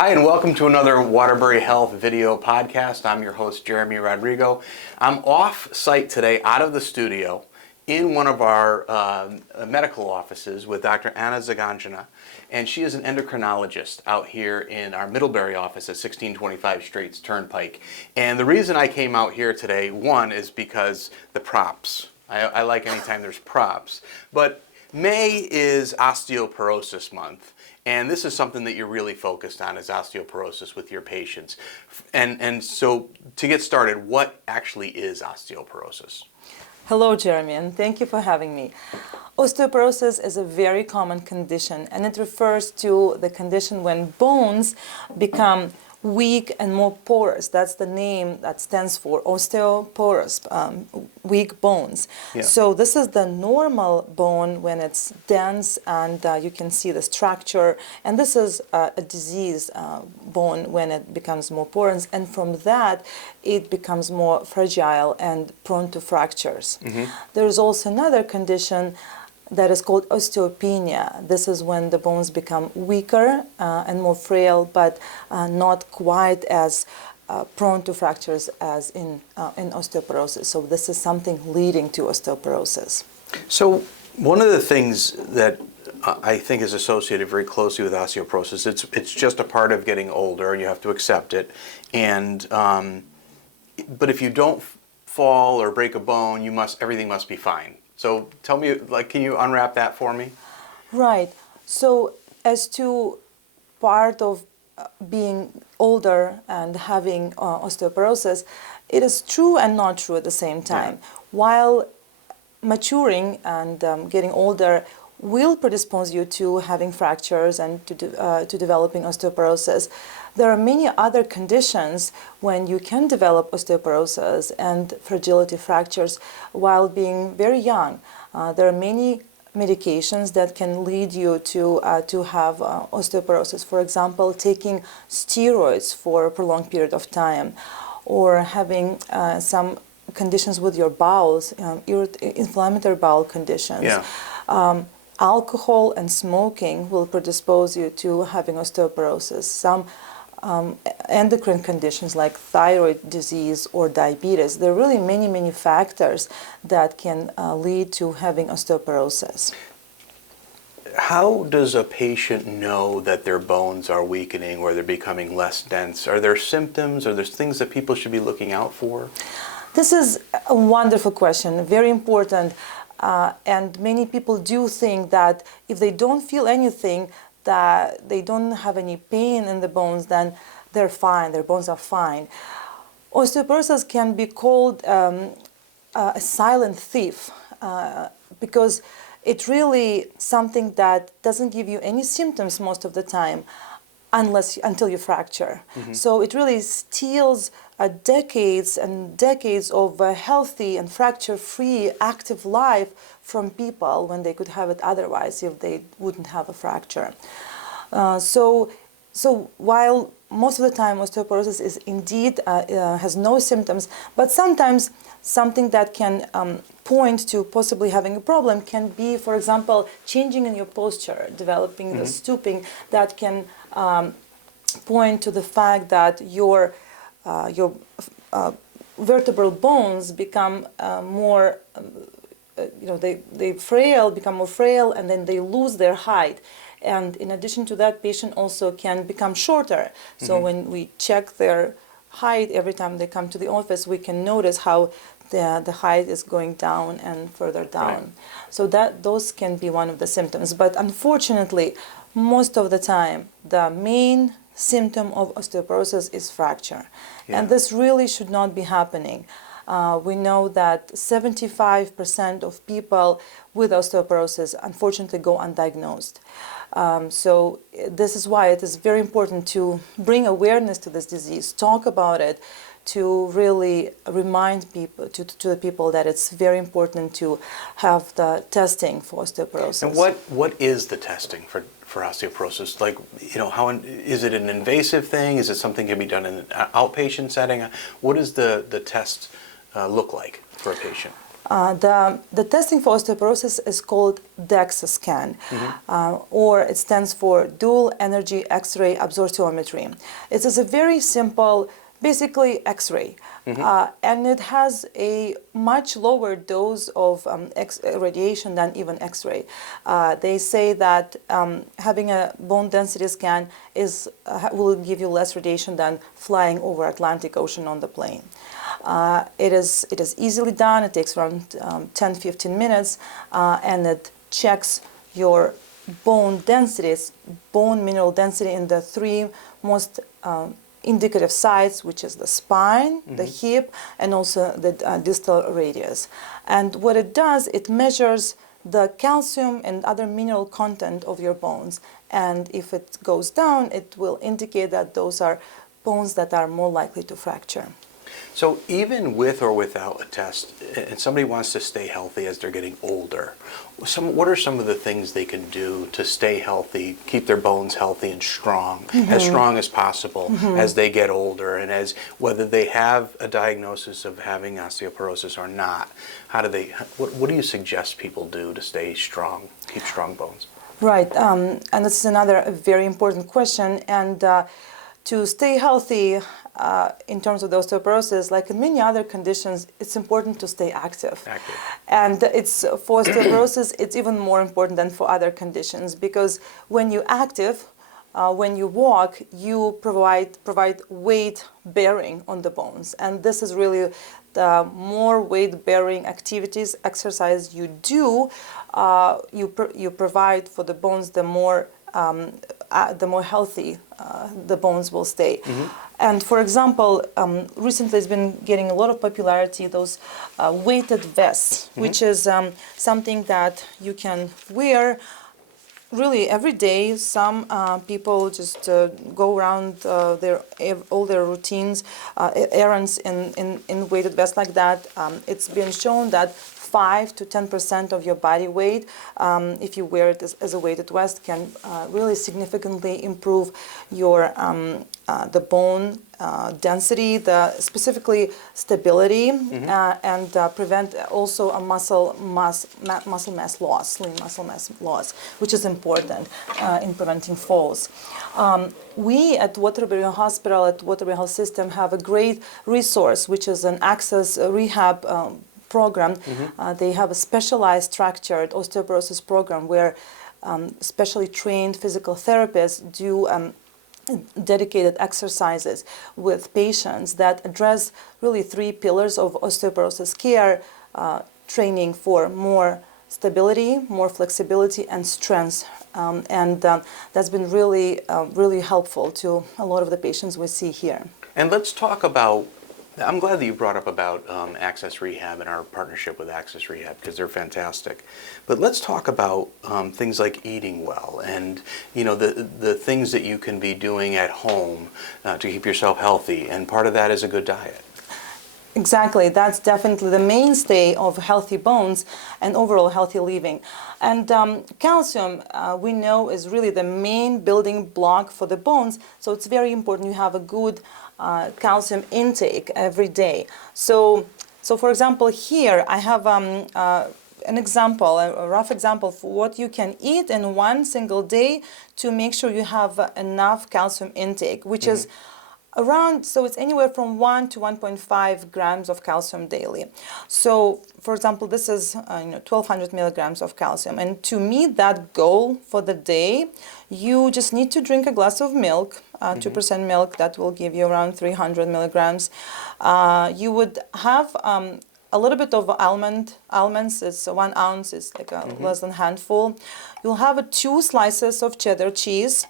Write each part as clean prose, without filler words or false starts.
Hi, and welcome to another Waterbury Health video podcast. I'm your host, Jeremy Rodrigo. I'm off-site today, out of the studio, in one of our medical offices with Dr. Ziganshina, and she is an endocrinologist out here in our Middlebury office at 1625 Straits Turnpike. And the reason I came out here today, one, is because the props. I like anytime there's props. But May is Osteoporosis Month. And this is something that you're really focused on, is osteoporosis with your patients. And so to get started, what actually is osteoporosis? Hello, Jeremy, and thank you for having me. Osteoporosis is a very common condition, and it refers to the condition when bones become weak and more porous. That's the name that stands for osteoporous, weak bones. Yeah. So this is the normal bone when it's dense and you can see the structure. And this is a disease bone when it becomes more porous. And from that, it becomes more fragile and prone to fractures. Mm-hmm. There's also another condition that is called osteopenia. This is when the bones become weaker and more frail, but not quite as prone to fractures as in osteoporosis. So this is something leading to osteoporosis. So one of the things that I think is associated very closely with osteoporosis, it's just a part of getting older, and you have to accept it. And but if you don't fall or break a bone, everything must be fine. So tell me, can you unwrap that for me? Right. So as to part of being older and having osteoporosis, it is true and not true at the same time. Yeah. While maturing and getting older will predispose you to having fractures and to developing osteoporosis, there are many other conditions when you can develop osteoporosis and fragility fractures while being very young. There are many medications that can lead you to have osteoporosis. For example, taking steroids for a prolonged period of time, or having some conditions with your bowels, inflammatory bowel conditions. Yeah. Alcohol and smoking will predispose you to having osteoporosis. Some endocrine conditions like thyroid disease or diabetes. There are really many, many factors that can lead to having osteoporosis. How does a patient know that their bones are weakening or they're becoming less dense? Are there symptoms? Are there things that people should be looking out for? This is a wonderful question, very important. And many people do think that if they don't feel anything, that they don't have any pain in the bones, then they're fine, their bones are fine. Osteoporosis can be called a silent thief because it's really something that doesn't give you any symptoms most of the time until you fracture. Mm-hmm. So it really steals decades and decades of healthy and fracture-free active life from people when they could have it otherwise if they wouldn't have a fracture. So while most of the time osteoporosis is indeed has no symptoms, but sometimes something that can point to possibly having a problem can be, for example, changing in your posture, developing the stooping that can point to the fact that your vertebral bones become more, they become more frail, and then they lose their height. And in addition to that, patient also can become shorter. So when we check their height every time they come to the office, we can notice how the height is going down and further down. Right. So those can be one of the symptoms. But unfortunately, most of the time, the main symptom of osteoporosis is fracture. Yeah. And this really should not be happening. We know that 75% of people with osteoporosis unfortunately go undiagnosed. So this is why it is very important to bring awareness to this disease, talk about it, to really remind people, to the people, that it's very important to have the testing for osteoporosis. And what is the testing for osteoporosis? Like, how is it an invasive thing? Is it something that can be done in an outpatient setting? What does the test look like for a patient? The testing for osteoporosis is called DEXA scan, or it stands for Dual Energy X-ray Absorptiometry. It is a very simple, basically X-ray, and it has a much lower dose of radiation than even X-ray. They say that having a bone density scan will give you less radiation than flying over Atlantic Ocean on the plane. It is easily done. It takes around 10-15 minutes, and it checks your bone densities, bone mineral density in the three most indicative sites, which is the spine, the hip, and also the distal radius. And what it does, it measures the calcium and other mineral content of your bones. And if it goes down, it will indicate that those are bones that are more likely to fracture. So even with or without a test, and somebody wants to stay healthy as they're getting older, what are some of the things they can do to stay healthy, keep their bones healthy and strong as possible as they get older, and as whether they have a diagnosis of having osteoporosis or not? What do you suggest people do to stay strong, keep strong bones? Right, and this is another very important question. And to stay healthy in terms of the osteoporosis, like in many other conditions, it's important to stay active. And for osteoporosis, it's even more important than for other conditions, because when you're active, when you walk, you provide weight bearing on the bones. And this is really the more weight bearing activities, exercise you do, you provide for the bones, the more healthy the bones will stay. And for example, recently it's been getting a lot of popularity, those weighted vests, which is something that you can wear really every day. Some people just go around all their routines, errands in weighted vests like that. It's been shown that 5 to 10% of your body weight, if you wear it as a weighted vest, can really significantly improve your the bone density, specifically stability, and prevent also a muscle mass loss, lean muscle mass loss, which is important in preventing falls. We at Waterbury Hospital, at Waterbury Health System, have a great resource, which is an access rehab program. They have a specialized structured osteoporosis program where specially trained physical therapists do dedicated exercises with patients that address really 3 pillars of osteoporosis care: training for more stability, more flexibility, and strength. And that's been really, really helpful to a lot of the patients we see here. And let's talk about, I'm glad that you brought up about Access Rehab and our partnership with Access Rehab, because they're fantastic. But let's talk about things like eating well, and the things that you can be doing at home to keep yourself healthy. And part of that is a good diet. Exactly, that's definitely the mainstay of healthy bones and overall healthy living. And calcium, we know, is really the main building block for the bones, so it's very important you have a good calcium intake every day. So for example, here I have an example, a rough example for what you can eat in one single day to make sure you have enough calcium intake, which is around, so it's anywhere from 1 to 1.5 grams of calcium daily. So, for example, this is 1,200 milligrams of calcium. And to meet that goal for the day, you just need to drink a glass of milk, 2% milk. That will give you around 300 milligrams. You would have a little bit of almonds. It's 1 ounce. It's like less than a handful. You'll have 2 slices of cheddar cheese.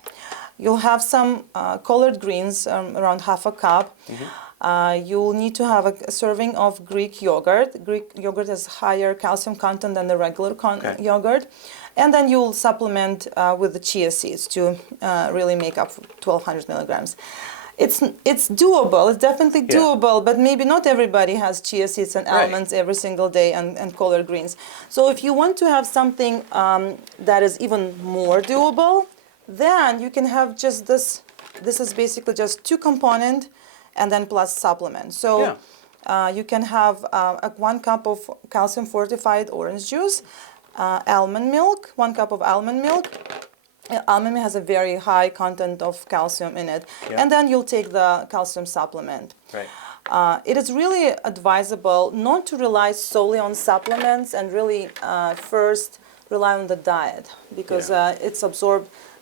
You'll have some collard greens, around half a cup. You'll need to have a serving of Greek yogurt. Greek yogurt has higher calcium content than the regular yogurt. And then you'll supplement with the chia seeds to really make up 1,200 milligrams. It's doable. It's definitely doable, but maybe not everybody has chia seeds and almonds every single day and collard greens. So if you want to have something that is even more doable, then you can have just this. This is basically just 2 component and then plus supplement. So You can have 1 cup of calcium fortified orange juice, almond milk, 1 cup of almond milk. Almond milk has a very high content of calcium in it. Yeah. And then you'll take the calcium supplement. Right. It is really advisable not to rely solely on supplements and really first rely on the diet, because it's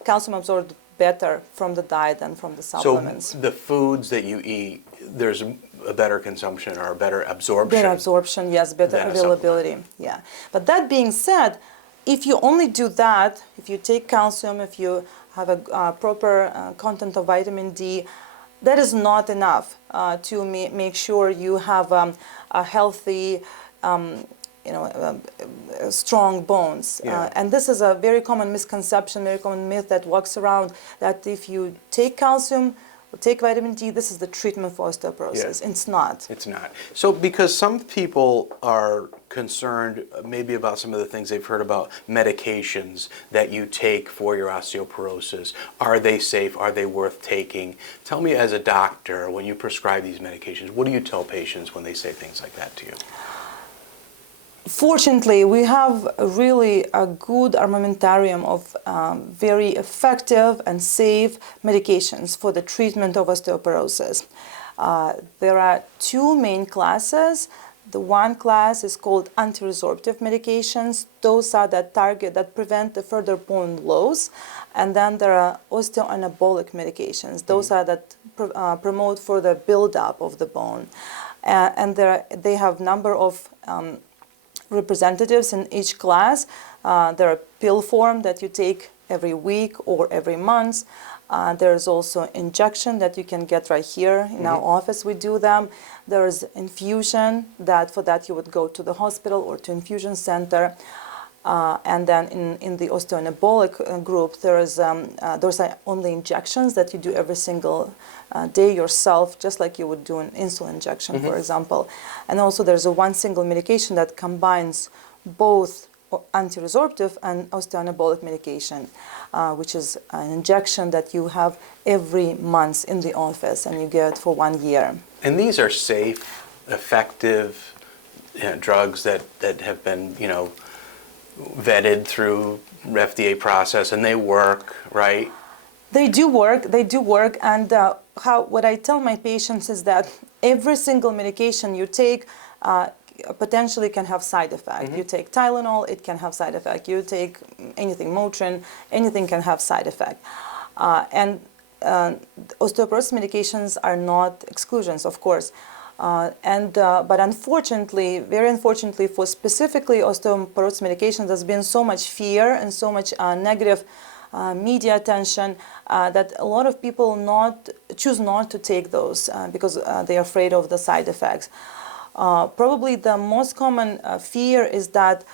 calcium absorbed better from the diet than from the supplements. So the foods that you eat, there's a better consumption or a better absorption. Better absorption, yes, better availability, yeah. But that being said, if you only do that, if you take calcium, if you have a proper content of vitamin D, that is not enough to make sure you have a healthy, strong bones. Yeah. And this is a very common misconception, very common myth that walks around, that if you take calcium, take vitamin D, this is the treatment for osteoporosis. Yeah. It's not. It's not. So because some people are concerned maybe about some of the things they've heard about medications that you take for your osteoporosis. Are they safe? Are they worth taking? Tell me, as a doctor, when you prescribe these medications, what do you tell patients when they say things like that to you? Fortunately, we have really a good armamentarium of very effective and safe medications for the treatment of osteoporosis. There are 2 main classes. The one class is called anti-resorptive medications. Those are that prevent the further bone loss. And then there are osteoanabolic medications. Those are that promote further buildup of the bone. And they have number of representatives in each class. There are pill form that you take every week or every month. There's also injection that you can get right here in our office. We do them. There is infusion for that you would go to the hospital or to infusion center. And then in the osteoanabolic group, those are only injections that you do every single day yourself, just like you would do an insulin injection, for example. And also there's one single medication that combines both anti-resorptive and osteoanabolic medication, which is an injection that you have every month in the office, and you get for 1 year. And these are safe, effective drugs that have been, vetted through FDA process, and they work, right? They do work, and what I tell my patients is that every single medication you take potentially can have side effect. You take Tylenol, it can have side effect. You take anything, Motrin, anything can have side effect. And osteoporosis medications are not exclusions, of course. But unfortunately, very unfortunately, for specifically osteoporosis medications, there's been so much fear and so much negative media attention that a lot of people choose not to take those because they're afraid of the side effects. Probably the most common fear is that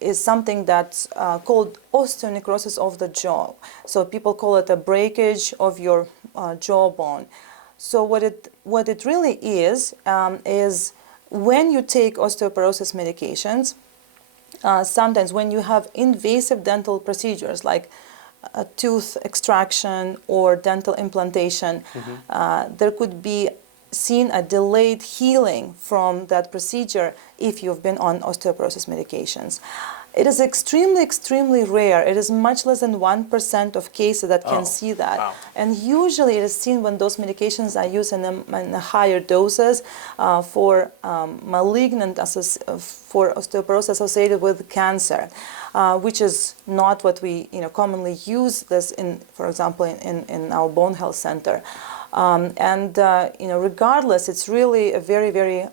is something that's called osteonecrosis of the jaw. So people call it a breakage of your jawbone. So what it really is when you take osteoporosis medications, sometimes when you have invasive dental procedures like a tooth extraction or dental implantation, there could be seen a delayed healing from that procedure if you've been on osteoporosis medications. It is extremely, extremely rare. It is much less than 1% of cases that can see that. Wow. And usually it is seen when those medications are used in higher doses for malignant, for osteoporosis associated with cancer, which is not what we commonly use this in, for example, in our bone health center. Regardless, it's really a very, very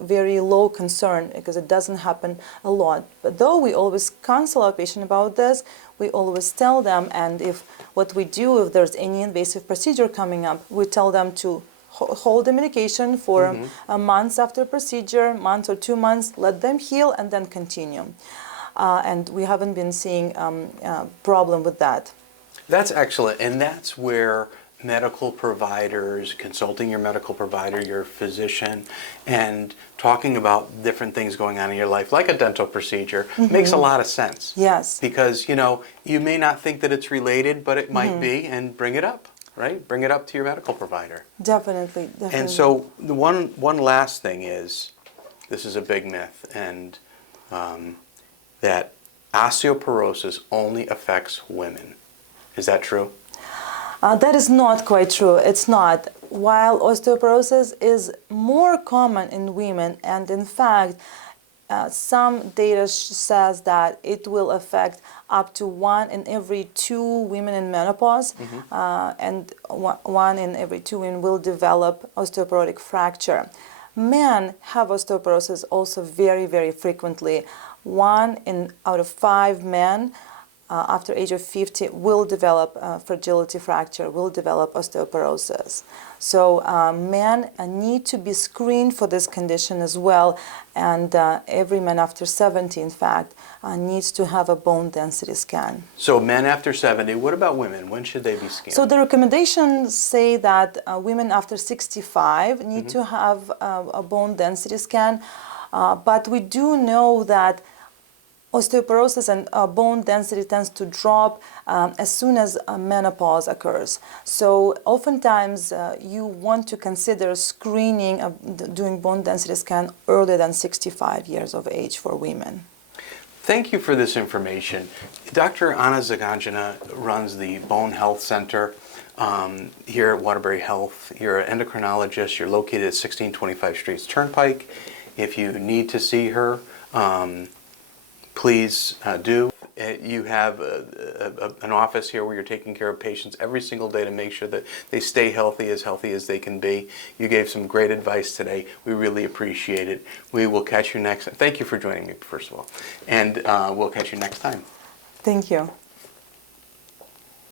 very low concern because it doesn't happen a lot. But though we always counsel our patient about this, we always tell them, and if there's any invasive procedure coming up, we tell them to hold the medication for a month after procedure, month or 2 months, let them heal, and then continue. And we haven't been seeing a problem with that. That's excellent, and that's where medical providers, consulting your medical provider, your physician, and talking about different things going on in your life, like a dental procedure, makes a lot of sense. Yes. Because, you may not think that it's related, but it might be, and bring it up, right? Bring it up to your medical provider. Definitely, definitely. And so the one last thing is, this is a big myth, and that osteoporosis only affects women. Is that true? That is not quite true. It's not. While osteoporosis is more common in women, and in fact, some data says that it will affect up to 1 in every 2 women in menopause, and 1 in every 2 women will develop osteoporotic fracture. Men have osteoporosis also very, very frequently. 1 out of 5 men after age of 50 will develop fragility fracture, will develop osteoporosis. So men need to be screened for this condition as well, and every man after 70, in fact, needs to have a bone density scan. So men after 70, what about women? When should they be scanned? So the recommendations say that women after 65 need to have a bone density scan, but we do know that osteoporosis and bone density tends to drop as soon as menopause occurs. So oftentimes you want to consider screening, doing bone density scan earlier than 65 years of age for women. Thank you for this information. Dr. Anna Ziganshina runs the Bone Health Center here at Waterbury Health. You're an endocrinologist. You're located at 1625 Streets Turnpike. If you need to see her, please do. You have an office here where you're taking care of patients every single day to make sure that they stay healthy as they can be. You gave some great advice today. We really appreciate it. We will catch you next. Thank you for joining me, first of all. And we'll catch you next time. Thank you.